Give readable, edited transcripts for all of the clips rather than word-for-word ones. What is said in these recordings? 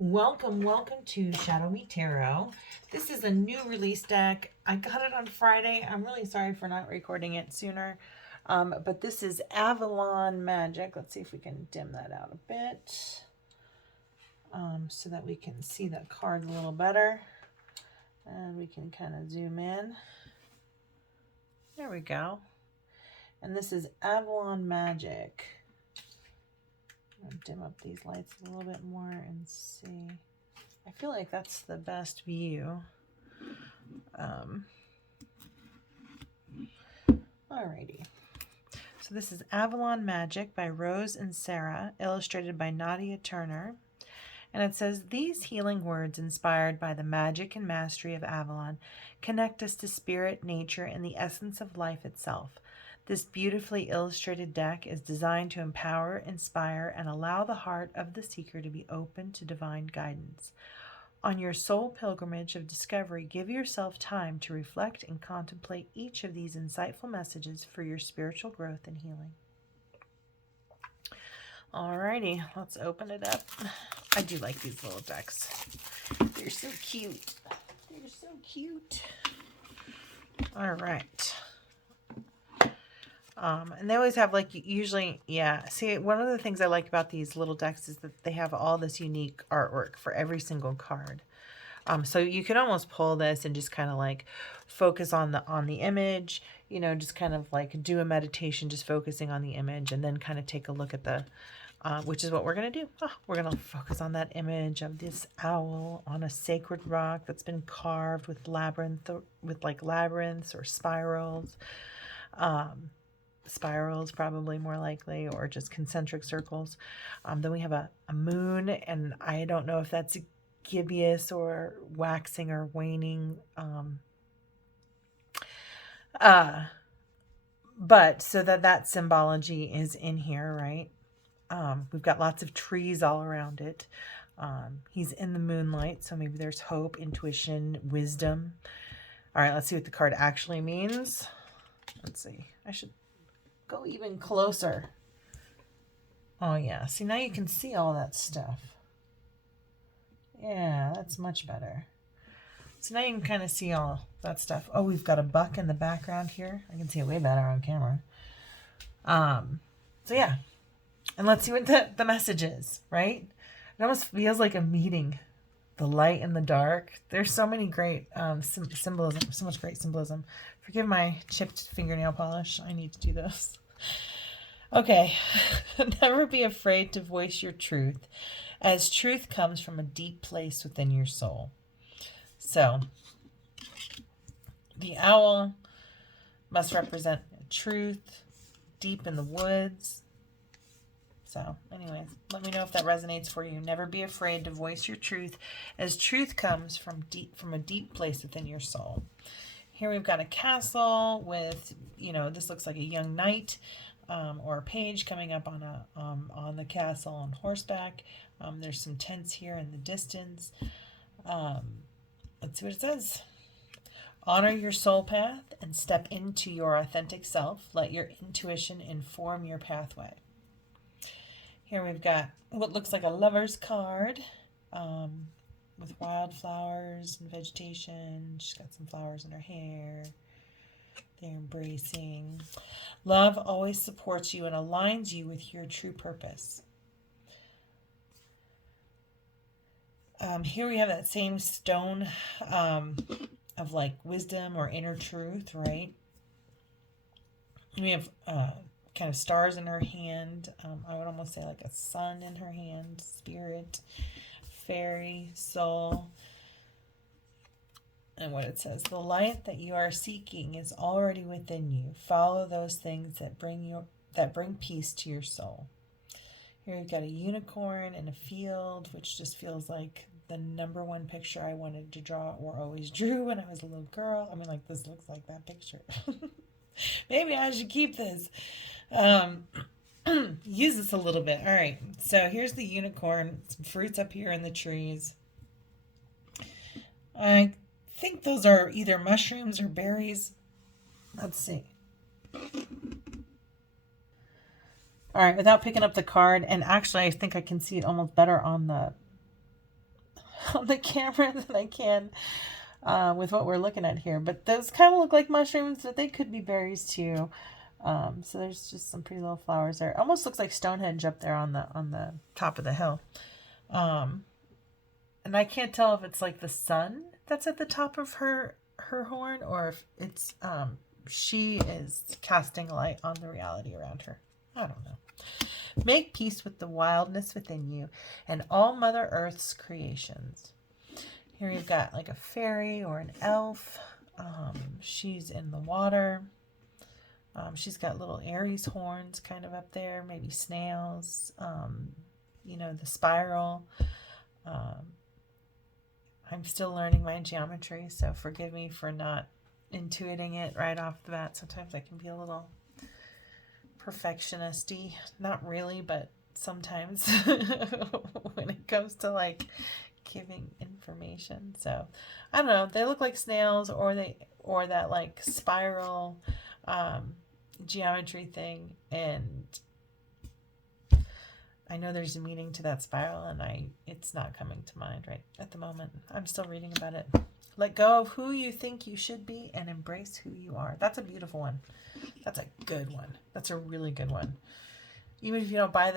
Welcome to ShadowMeTarot. This is a new release deck. I got it on Friday. I'm really sorry for not recording it sooner. But this is Avalon Magic. Let's see if we can dim that out a bit so that we can see the cards a little better. And we can kind of zoom in. There we go. And this is Avalon Magic. I'm going to dim up these lights a little bit more and see. I feel like that's the best view. Alrighty. So this is Avalon Magic by Rose Inserra, illustrated by Nadia Turner. And it says, these healing words inspired by the magic and mastery of Avalon connect us to spirit, nature, and the essence of life itself. This beautifully illustrated deck is designed to empower, inspire, and allow the heart of the seeker to be open to divine guidance. On your soul pilgrimage of discovery, give yourself time to reflect and contemplate each of these insightful messages for your spiritual growth and healing. Alrighty, let's open it up. I do like these little decks. They're so cute. They're so cute. All right. And they always have, like, usually, yeah. See, one of the things I like about these little decks is that they have all this unique artwork for every single card. So you can almost pull this and just kind of like focus on the image, you know, just kind of like do a meditation, just focusing on the image, and then kind of take a look at the, which is what we're going to do. We're going to focus on that image of this owl on a sacred rock that's been carved with labyrinths or spirals. Spirals probably more likely, or just concentric circles. Then we have a moon, and I don't know if that's gibbous or waxing or waning. But so that symbology is in here, right? We've got lots of trees all around it. He's in the moonlight, so maybe there's hope, intuition, wisdom. All right, let's see what the card actually means. Let's see. I should go even closer. Oh, yeah. See, now you can see all that stuff. Yeah, that's much better. So now you can kind of see all that stuff. Oh, we've got a buck in the background here. I can see it way better on camera. So, yeah. And let's see what the message is, right? It almost feels like a meeting. The light and the dark. There's so many great symbolism, so much great symbolism. Forgive my chipped fingernail polish. I need to do this. Okay. Never be afraid to voice your truth, as truth comes from a deep place within your soul. So, the owl must represent truth deep in the woods. So, anyways, let me know if that resonates for you. Never be afraid to voice your truth, as truth comes from a deep place within your soul. Here we've got a castle with, you know, this looks like a young knight or a page coming up on the castle on horseback. There's some tents here in the distance. Let's see what it says. Honor your soul path and step into your authentic self. Let your intuition inform your pathway. Here we've got what looks like a lover's card with wildflowers and vegetation. She's got some flowers in her hair. They're embracing. Love always supports you and aligns you with your true purpose. Here we have that same stone of like wisdom or inner truth, right? We have kind of stars in her hand. I would almost say like a sun in her hand. Spirit, fairy, soul. And what it says, the light that you are seeking is already within you. Follow those things that bring peace to your soul. Here you've got a unicorn in a field, which just feels like the number one picture I wanted to draw or always drew when I was a little girl. I mean, like, this looks like that picture. Maybe I should keep this. Use this a little bit. All right. So here's the unicorn. Some fruits up here in the trees. I think those are either mushrooms or berries. Let's see. All right, without picking up the card, and actually I think I can see it almost better on the on the camera than I can with what we're looking at here. But those kind of look like mushrooms, but they could be berries too. So there's just some pretty little flowers there. It almost looks like Stonehenge up there on the top of the hill. And I can't tell if it's like the sun that's at the top of her horn, or if it's she is casting light on the reality around her. I don't know. Make peace with the wildness within you and all Mother Earth's creations. Here you've got like a fairy or an elf. She's in the water. She's got little Aries horns kind of up there, maybe snails, you know, the spiral. I'm still learning my geometry, so forgive me for not intuiting it right off the bat. Sometimes I can be a little perfectionist-y. Not really, but sometimes when it comes to like giving information. So I don't know. They look like snails, or that like spiral geometry thing, and I know there's a meaning to that spiral, and it's not coming to mind right at the moment. I'm still reading about it. Let go of who you think you should be and embrace who you are. That's a beautiful one. That's a good one. That's a really good one. Even if you don't buy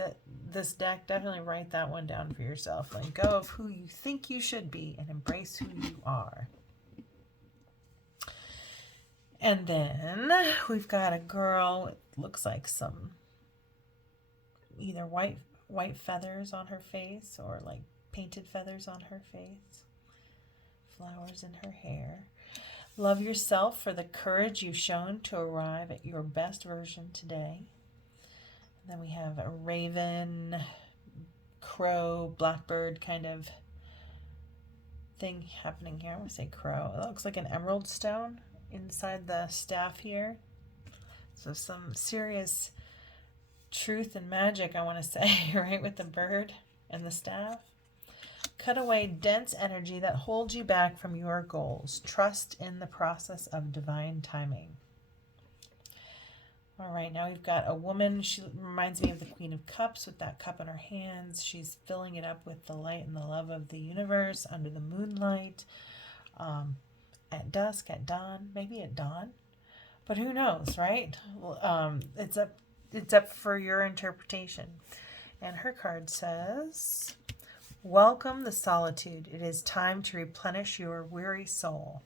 this deck, definitely write that one down for yourself. Let go of who you think you should be and embrace who you are. And then we've got a girl. It looks like some either white feathers on her face, or like painted feathers on her face. Flowers in her hair. Love yourself for the courage you've shown to arrive at your best version today. And then we have a raven, crow, blackbird kind of thing happening here. I'm going to say crow. It looks like an emerald stone inside the staff here. So some serious truth and magic, I want to say, right, with the bird and the staff. Cut away dense energy that holds you back from your goals. Trust in the process of divine timing. All right, now we've got a woman. She reminds me of the Queen of Cups with that cup in her hands. She's filling it up with the light and the love of the universe under the moonlight, at dusk, at dawn, maybe at dawn, but who knows, right? It's up for your interpretation. And her card says, welcome the solitude. It is time to replenish your weary soul.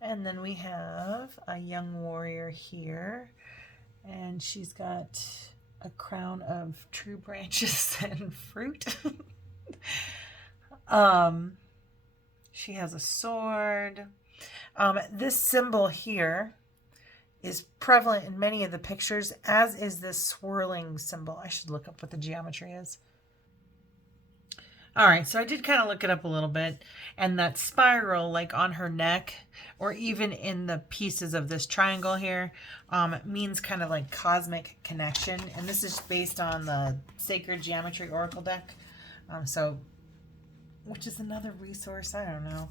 And then we have a young warrior here, and she's got a crown of true branches and fruit. She has a sword. This symbol here is prevalent in many of the pictures, as is this swirling symbol. I should look up what the geometry is. All right, so I did kind of look it up a little bit, and that spiral, like on her neck, or even in the pieces of this triangle here, means kind of like cosmic connection. And this is based on the Sacred Geometry Oracle deck, which is another resource. I don't know,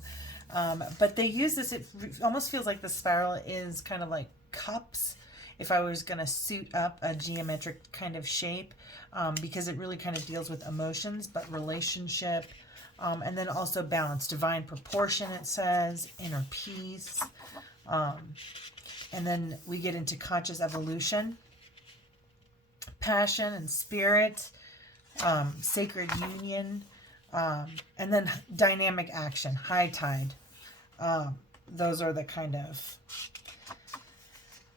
but they use this. It almost feels like the spiral is kind of like cups, if I was going to suit up a geometric kind of shape, because it really kind of deals with emotions, but relationship, and then also balance, divine proportion, it says, inner peace, and then we get into conscious evolution, passion and spirit, sacred union, and then dynamic action, high tide. Those are the kind of...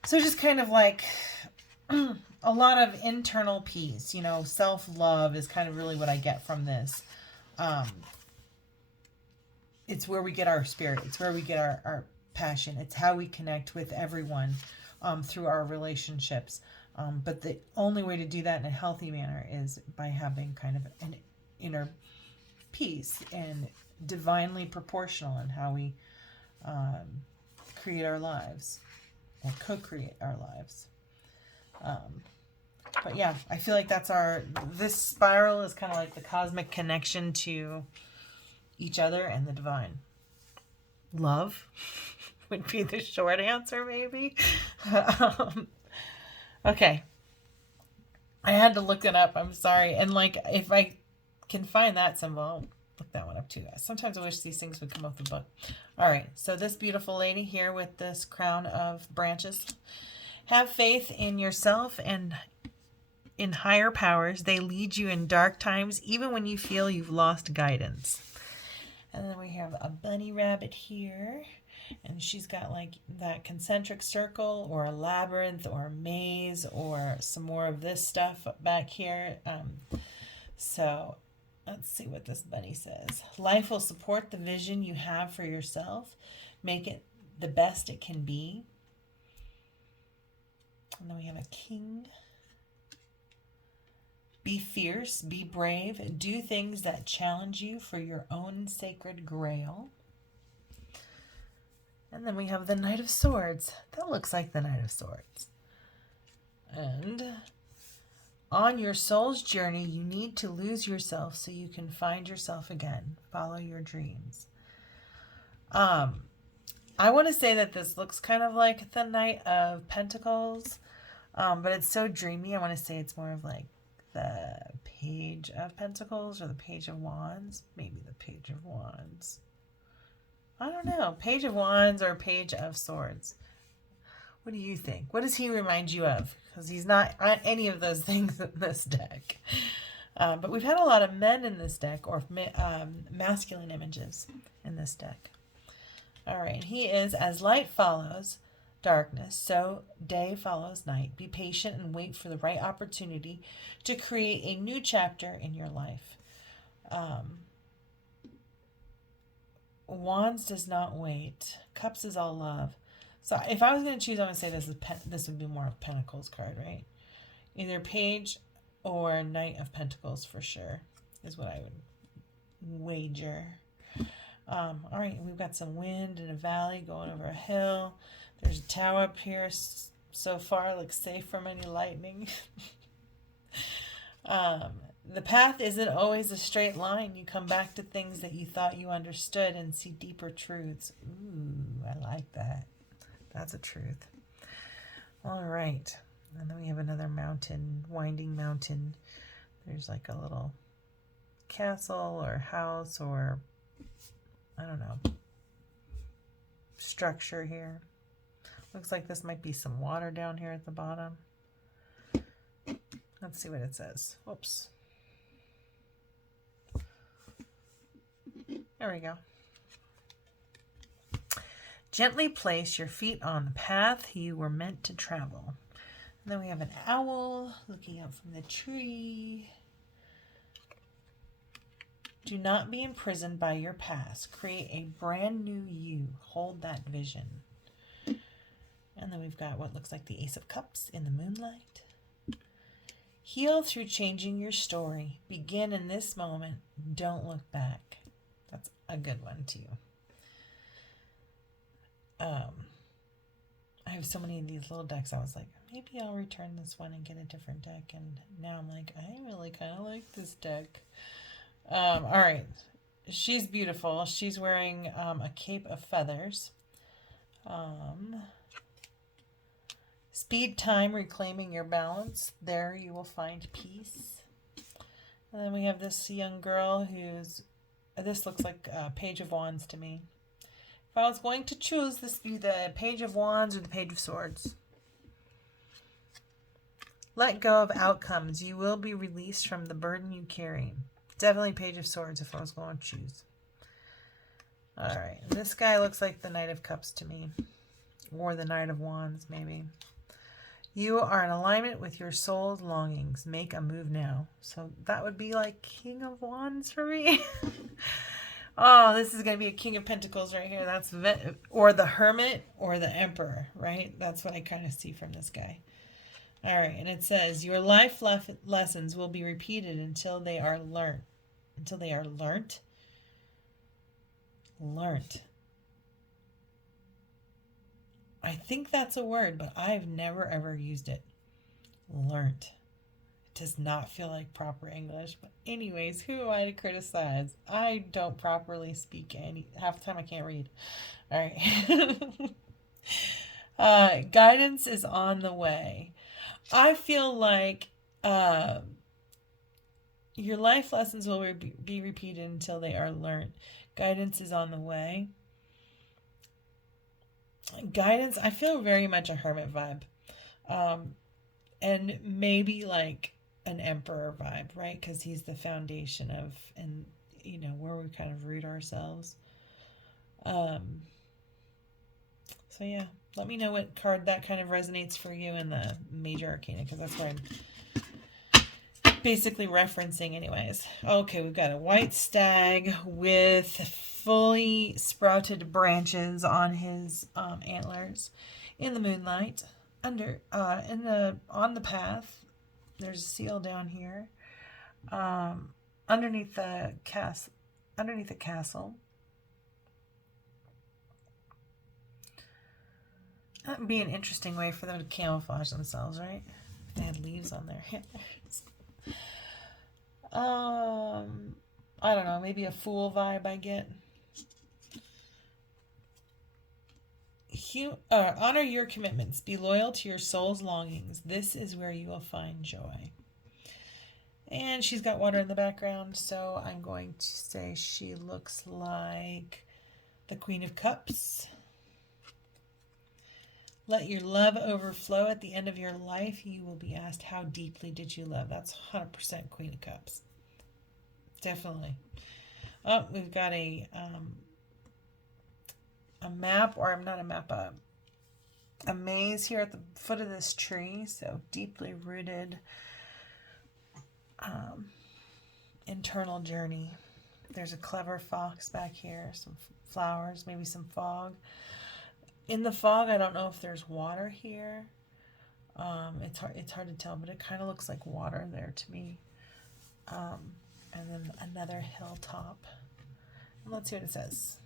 So just kind of like a lot of internal peace, you know, self-love is kind of really what I get from this. It's where we get our spirit. It's where we get our passion. It's how we connect with everyone through our relationships. But the only way to do that in a healthy manner is by having kind of an inner peace and divinely proportional in how we create our lives. Or co-create our lives. But yeah, I feel like this spiral is kind of like the cosmic connection to each other and the divine. Love would be the short answer, maybe. Okay. I had to look it up. I'm sorry. And like, if I can find that symbol, look that one up too, guys. Sometimes I wish these things would come off the book. All right, so this beautiful lady here with this crown of branches. Have faith in yourself and in higher powers. They lead you in dark times, even when you feel you've lost guidance. And then we have a bunny rabbit here. And she's got like that concentric circle or a labyrinth or a maze or some more of this stuff back here. So let's see what this bunny says. Life will support the vision you have for yourself. Make it the best it can be. And then we have a king. Be fierce, be brave, do things that challenge you for your own sacred grail. And then we have the Knight of Swords. That looks like the Knight of Swords. And on your soul's journey, you need to lose yourself so you can find yourself again. Follow your dreams. I want to say that this looks kind of like the Knight of Pentacles, but it's so dreamy. I want to say it's more of like the Page of Pentacles or the Page of Wands. Maybe the Page of Wands. I don't know. Page of Wands or Page of Swords. What do you think? What does he remind you of? Because he's not any of those things in this deck. But we've had a lot of men in this deck, or masculine images in this deck. All right. He is, as light follows darkness, so day follows night. Be patient and wait for the right opportunity to create a new chapter in your life. Wands does not wait. Cups is all love. So if I was going to choose, I would say this would be more of Pentacles card, right? Either Page or Knight of Pentacles for sure is what I would wager. All right, we've got some wind in a valley going over a hill. There's a tower up here. So far, looks safe from any lightning. The path isn't always a straight line. You come back to things that you thought you understood and see deeper truths. Ooh, I like that. That's a truth. All right. And then we have another mountain, winding mountain. There's like a little castle or house or, I don't know, structure here. Looks like this might be some water down here at the bottom. Let's see what it says. Whoops. There we go. Gently place your feet on the path you were meant to travel. And then we have an owl looking up from the tree. Do not be imprisoned by your past. Create a brand new you. Hold that vision. And then we've got what looks like the Ace of Cups in the moonlight. Heal through changing your story. Begin in this moment. Don't look back. That's a good one too. I have so many of these little decks. I was like, maybe I'll return this one and get a different deck. And now I'm like, I really kind of like this deck. All right. She's beautiful. She's wearing a cape of feathers. Speed time, reclaiming your balance. There you will find peace. And then we have this young girl who's, this looks like a Page of Wands to me. If I was going to choose, this would be the Page of Wands or the Page of Swords. Let go of outcomes. You will be released from the burden you carry. Definitely Page of Swords if I was going to choose. All right. This guy looks like the Knight of Cups to me. Or the Knight of Wands, maybe. You are in alignment with your soul's longings. Make a move now. So that would be like King of Wands for me. Oh, this is going to be a King of Pentacles right here. That's or the Hermit or the Emperor, right? That's what I kind of see from this guy. All right, and it says, your life lessons will be repeated until they are learned. Until they are learnt. Learnt. I think that's a word, but I've never ever used it. Learnt. It does not feel like proper English. But anyways, who am I to criticize? I don't properly speak half the time I can't read. All right. Guidance is on the way. I feel like Your life lessons will be repeated until they are learned. Guidance is on the way. Guidance, I feel very much a hermit vibe. And maybe like an emperor vibe, right? Because he's the foundation of, and you know, where we kind of root ourselves. So yeah, let me know what card that kind of resonates for you in the major arcana, because that's where I'm basically referencing anyways. Okay, we've got a white stag with fully sprouted branches on his antlers in the moonlight. Under on the path, there's a seal down here. Underneath the castle. That would be an interesting way for them to camouflage themselves, right? If they had leaves on their antlers. I don't know, maybe a fool vibe I get. Honor your commitments. Be loyal to your soul's longings. This is where you will find joy. And she's got water in the background, so I'm going to say she looks like the Queen of Cups. Let your love overflow. At the end of your life, you will be asked, how deeply did you love? That's 100% Queen of Cups. Definitely. Oh, we've got a map, or not a map, a maze here at the foot of this tree. So deeply rooted internal journey. There's a clever fox back here, some flowers, maybe some fog. In the fog, I don't know if there's water here. It's hard to tell, but it kind of looks like water there to me. And then another hilltop. And let's see what it says.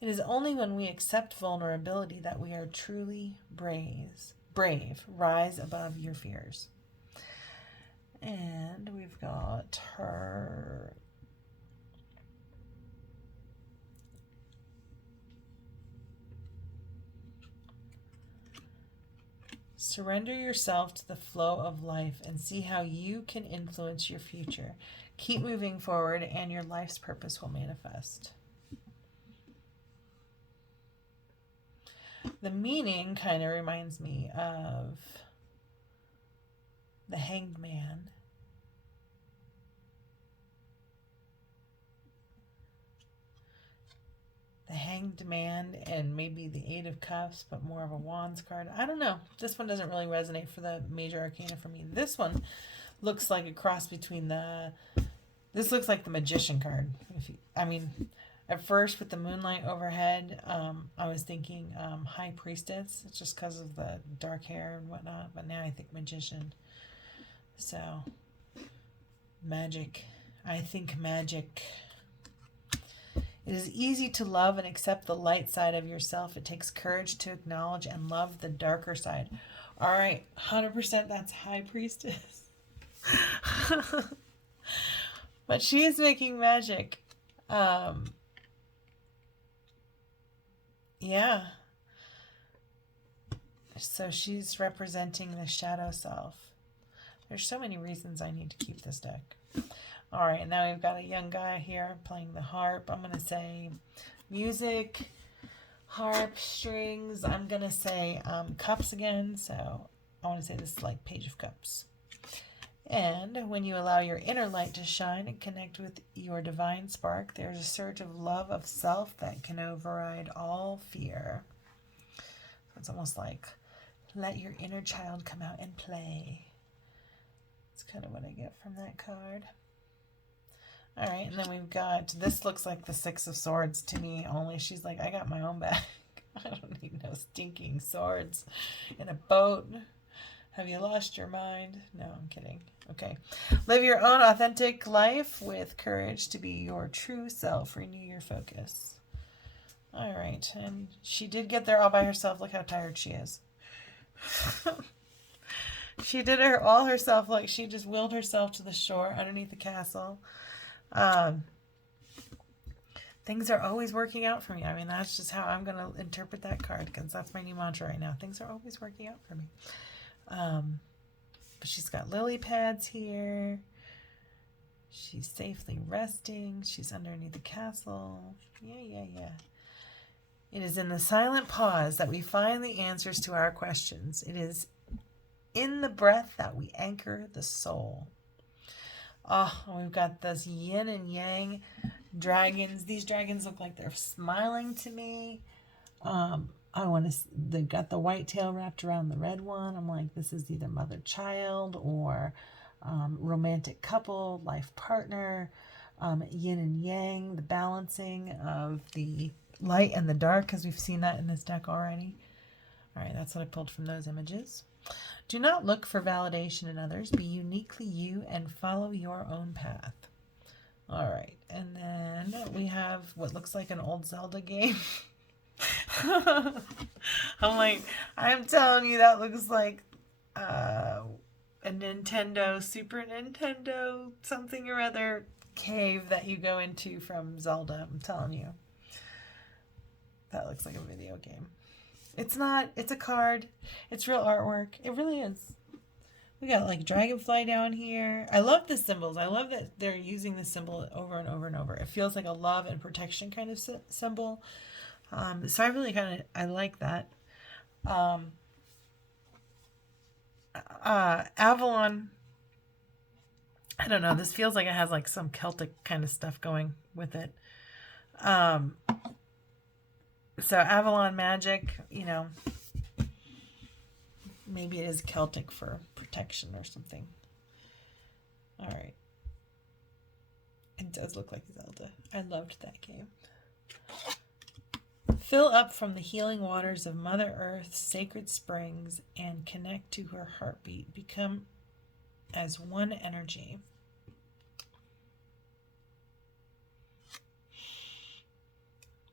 It is only when we accept vulnerability that we are truly brave. Rise above your fears. And we've got her. Surrender yourself to the flow of life and see how you can influence your future. Keep moving forward and your life's purpose will manifest. The meaning kind of reminds me of the Hanged Man. The Hanged Man and maybe the Eight of Cups, but more of a Wands card. I don't know. This one doesn't really resonate for the major arcana for me. This one looks like a cross between this looks like the Magician card. At first with the moonlight overhead, I was thinking High Priestess. It's just because of the dark hair and whatnot. But now I think Magician. So, magic. I think magic. It is easy to love and accept the light side of yourself. It takes courage to acknowledge and love the darker side. All right, 100% that's High Priestess. But she is making magic. Yeah. So she's representing the shadow self. There's so many reasons I need to keep this deck. All right, and now we've got a young guy here playing the harp. I'm going to say music, harp, strings. I'm going to say cups again. So I want to say this is like Page of Cups. And when you allow your inner light to shine and connect with your divine spark, there's a surge of love of self that can override all fear. So it's almost like let your inner child come out and play. That's kind of what I get from that card. All right, and then we've got, this looks like the Six of Swords to me, only she's like, I got my own back. I don't need no stinking swords in a boat. Have you lost your mind? No, I'm kidding. Okay. Live your own authentic life with courage to be your true self. Renew your focus. All right, and she did get there all by herself. Look how tired she is. She did it all herself. Like she just willed herself to the shore underneath the castle. Things are always working out for me. I mean, that's just how I'm going to interpret that card, because that's my new mantra right now. Things are always working out for me. But she's got lily pads here. She's safely resting. She's underneath the castle. Yeah. It is in the silent pause that we find the answers to our questions. It is in the breath that we anchor the soul. Oh, we've got this yin and yang dragons. These dragons look like they're smiling to me. They've got the white tail wrapped around the red one. I'm like, this is either mother-child or romantic couple, life partner, yin and yang, the balancing of the light and the dark, because we've seen that in this deck already. All right, that's what I pulled from those images. Do not look for validation in others. Be uniquely you and follow your own path. All right, and then we have what looks like an old Zelda game. I'm telling you, that looks like a Nintendo, Super Nintendo, something or other cave that you go into from Zelda. I'm telling you. That looks like a video game. It's not. It's a card. It's real artwork. It really is. We got like dragonfly down here. I love the symbols. I love that they're using the symbol over and over and over. It feels like a love and protection kind of symbol. So I really I like that. Avalon. I don't know. This feels like it has like some Celtic kind of stuff going with it. So Avalon Magic, you know, maybe it is Celtic for protection or something. All right. It does look like Zelda. I loved that game. Fill up from the healing waters of Mother Earth's sacred springs and connect to her heartbeat. Become as one energy.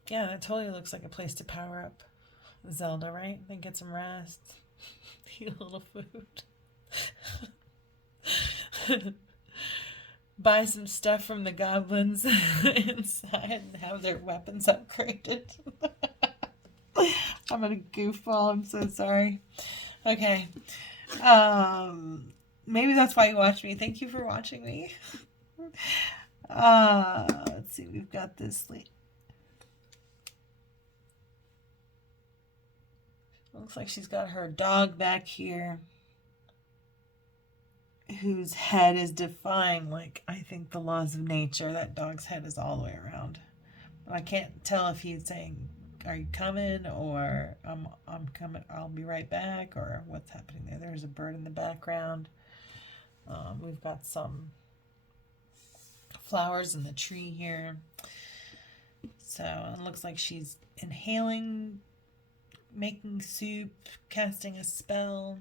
Yeah, that totally looks like a place to power up Zelda, right? Then get some rest. Eat a little food. Buy some stuff from the goblins inside and have their weapons upgraded. I'm a goofball. I'm so sorry. Okay. Maybe that's why you watch me. Thank you for watching me. Let's see. We've got this lady. Looks like she's got her dog back here, whose head is defying, like, I think the laws of nature. That dog's head is all the way around. But I can't tell if he's saying, are you coming? Or I'm coming, I'll be right back, or what's happening there. There's a bird in the background. We've got some flowers in the tree here. So it looks like she's inhaling, making soup, casting a spell.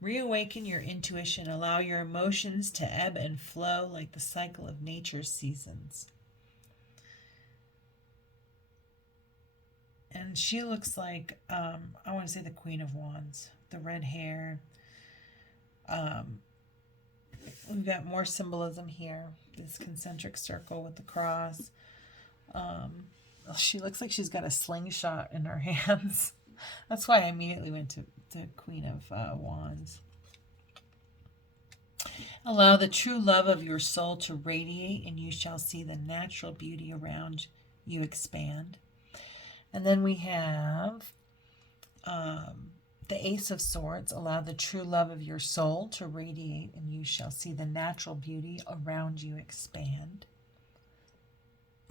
Reawaken your intuition. Allow your emotions to ebb and flow like the cycle of nature's seasons. And she looks like, I want to say the Queen of Wands. The red hair. We've got more symbolism here. This concentric circle with the cross. She looks like she's got a slingshot in her hands. That's why I immediately went to Queen of Wands. Allow the true love of your soul to radiate, and you shall see the natural beauty around you expand. And then we have the Ace of Swords. Allow the true love of your soul to radiate, and you shall see the natural beauty around you expand.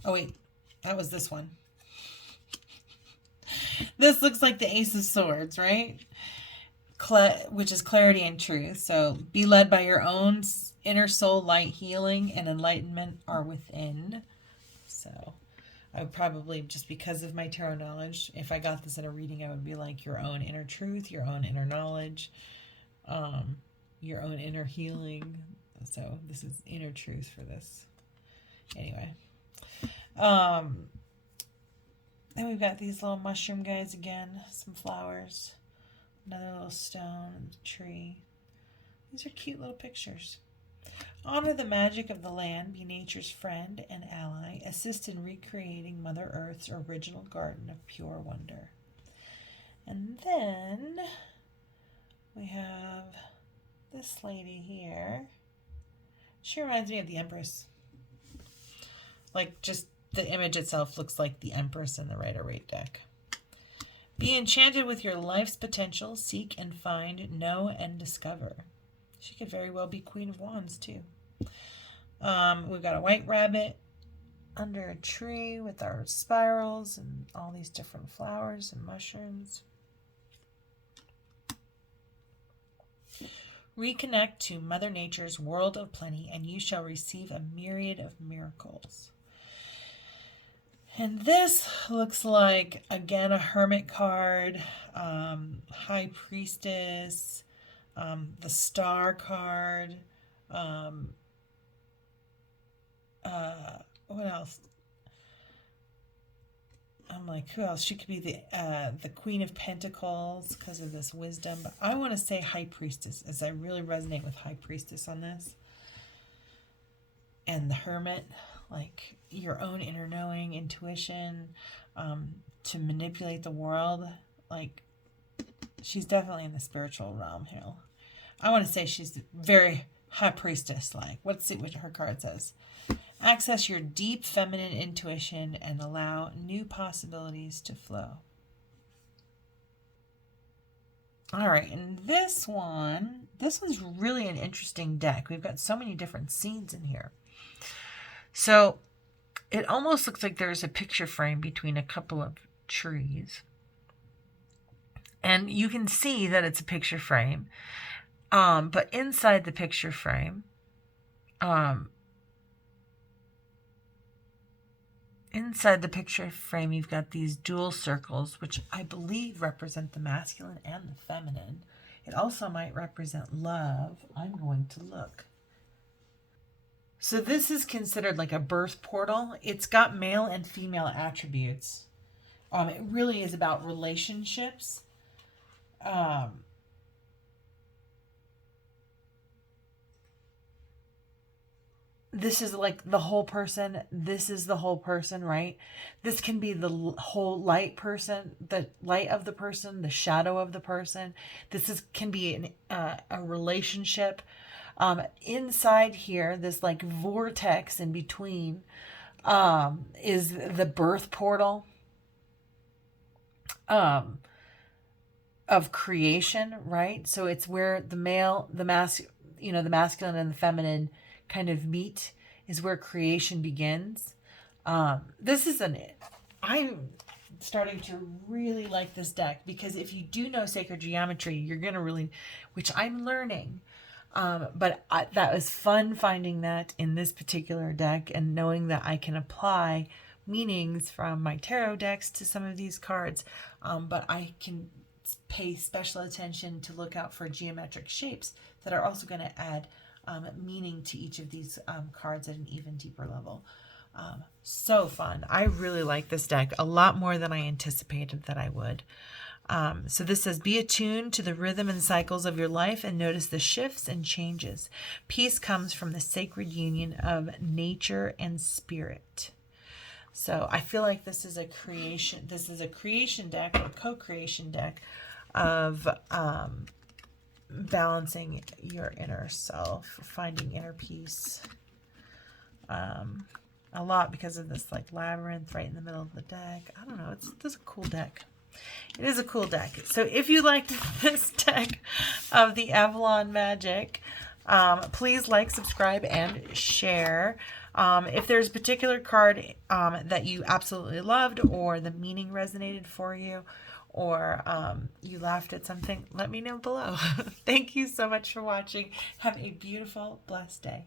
Oh, wait. That was this one. This looks like the Ace of Swords, right? Which is clarity and truth. So be led by your own inner soul. Light, healing, and enlightenment are within. So I would probably, just because of my tarot knowledge, if I got this in a reading, I would be like your own inner truth, your own inner knowledge, your own inner healing. So this is inner truth for this. Anyway. Then we've got these little mushroom guys again, some flowers, another little stone, tree. These are cute little pictures. Honor the magic of the land, be nature's friend and ally, assist in recreating Mother Earth's original garden of pure wonder. And then we have this lady here, she reminds me of the Empress. Like, just the image itself looks like the Empress in the Rider-Waite deck. Be enchanted with your life's potential. Seek and find, know and discover. She could very well be Queen of Wands, too. We've got a white rabbit under a tree with our spirals and all these different flowers and mushrooms. Reconnect to Mother Nature's world of plenty, and you shall receive a myriad of miracles. And this looks like, again, a Hermit card, High Priestess, the Star card, what else? I'm like, who else? She could be the Queen of Pentacles because of this wisdom. But I want to say High Priestess, as I really resonate with High Priestess on this. And the Hermit, like your own inner knowing, intuition, to manipulate the world. Like, she's definitely in the spiritual realm here. I want to say she's very High Priestess-like. Let's see what her card says. Access your deep feminine intuition and allow new possibilities to flow. All right, and this one's really an interesting deck. We've got so many different scenes in here. So it almost looks like there's a picture frame between a couple of trees. And you can see that it's a picture frame. But inside the picture frame, you've got these dual circles, which I believe represent the masculine and the feminine. It also might represent love. I'm going to look. So this is considered like a birth portal. It's got male and female attributes. It really is about relationships. This is like the whole person. This is the whole person, right? This can be the whole light person, the light of the person, the shadow of the person. Can be a relationship. Inside here, this like vortex in between is the birth portal of creation, right? So it's where the masculine and the feminine kind of meet, is where creation begins. I'm starting to really like this deck, because if you do know sacred geometry, you're going to really, which I'm learning. But that was fun finding that in this particular deck, and knowing that I can apply meanings from my tarot decks to some of these cards. But I can pay special attention to look out for geometric shapes that are also going to add meaning to each of these cards at an even deeper level. So fun. I really like this deck a lot more than I anticipated that I would. So this says, be attuned to the rhythm and cycles of your life and notice the shifts and changes. Peace comes from the sacred union of nature and spirit. So I feel like this is a creation deck, or co-creation deck of balancing your inner self, finding inner peace. A lot because of this like labyrinth right in the middle of the deck. I don't know, it's a cool deck. It is a cool deck. So if you liked this deck of the Avalon Magic, please like, subscribe, and share. If there's a particular card that you absolutely loved, or the meaning resonated for you, or you laughed at something, let me know below. Thank you so much for watching. Have a beautiful, blessed day.